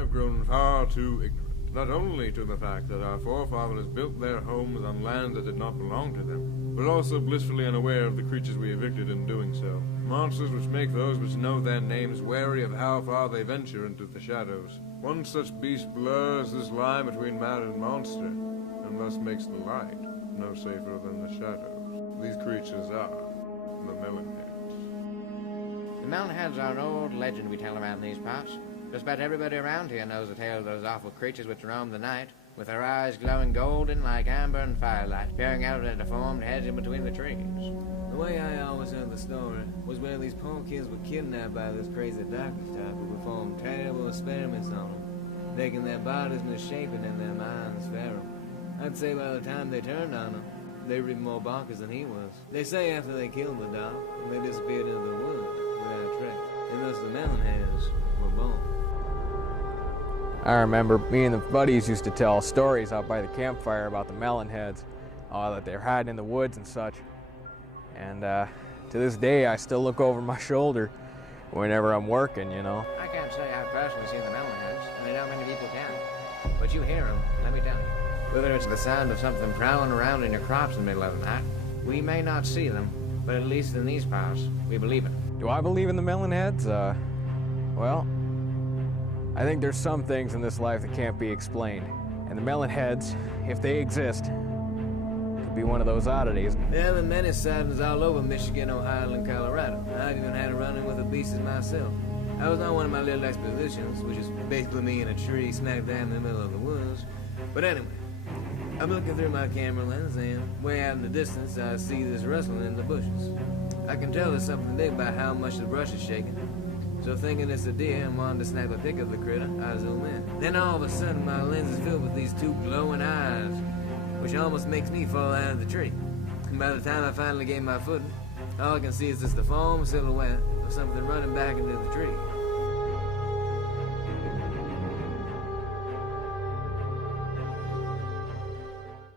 have grown far too ignorant, not only to the fact that our forefathers built their homes on land that did not belong to them, but also blissfully unaware of the creatures we evicted in doing so. Monsters which make those which know their names wary of how far they venture into the shadows. One such beast blurs this line between man and monster, and thus makes the light no safer than the shadows. These creatures are the Melon heads. The Melon heads are an old legend we tell around these parts. Just about everybody around here knows the tale of those awful creatures which roam the night, with their eyes glowing golden like amber and firelight, peering out at the deformed heads in between the trees. The way I always heard the story was where these poor kids were kidnapped by this crazy darkness type who performed terrible experiments on them, making their bodies misshapen and their minds feral. I'd say by the time they turned on him, they were even more bonkers than he was. They say after they killed the dog, they disappeared into the woods without a trace, and thus the Melon heads were born. I remember me and the buddies used to tell stories out by the campfire about the Melon heads, that they're hiding in the woods and such. And to this day, I still look over my shoulder whenever I'm working, you know. I can't say I've personally seen the Melon heads, and I know many people can. But you hear them, let me tell you. Whether it's the sound of something prowling around in your crops in the middle of the night, we may not see them, but at least in these parts, we believe it. Do I believe in the Melon heads? Well, I think there's some things in this life that can't be explained. And the Melon heads, if they exist, could be one of those oddities. There have been many sightings all over Michigan, Ohio, and Colorado. I've even had a run-in with the beasts myself. I was on one of my little expeditions, which is basically me in a tree smack dab in the middle of the woods. But anyway, I'm looking through my camera lens, and way out in the distance, I see this rustling in the bushes. I can tell there's something big by how much the brush is shaking. So thinking it's a deer and wanting to snap a pic of the critter, I zoom in. Then all of a sudden, my lens is filled with these two glowing eyes, which almost makes me fall out of the tree. And by the time I finally gain my footing, all I can see is just the foam silhouette of something running back into the tree.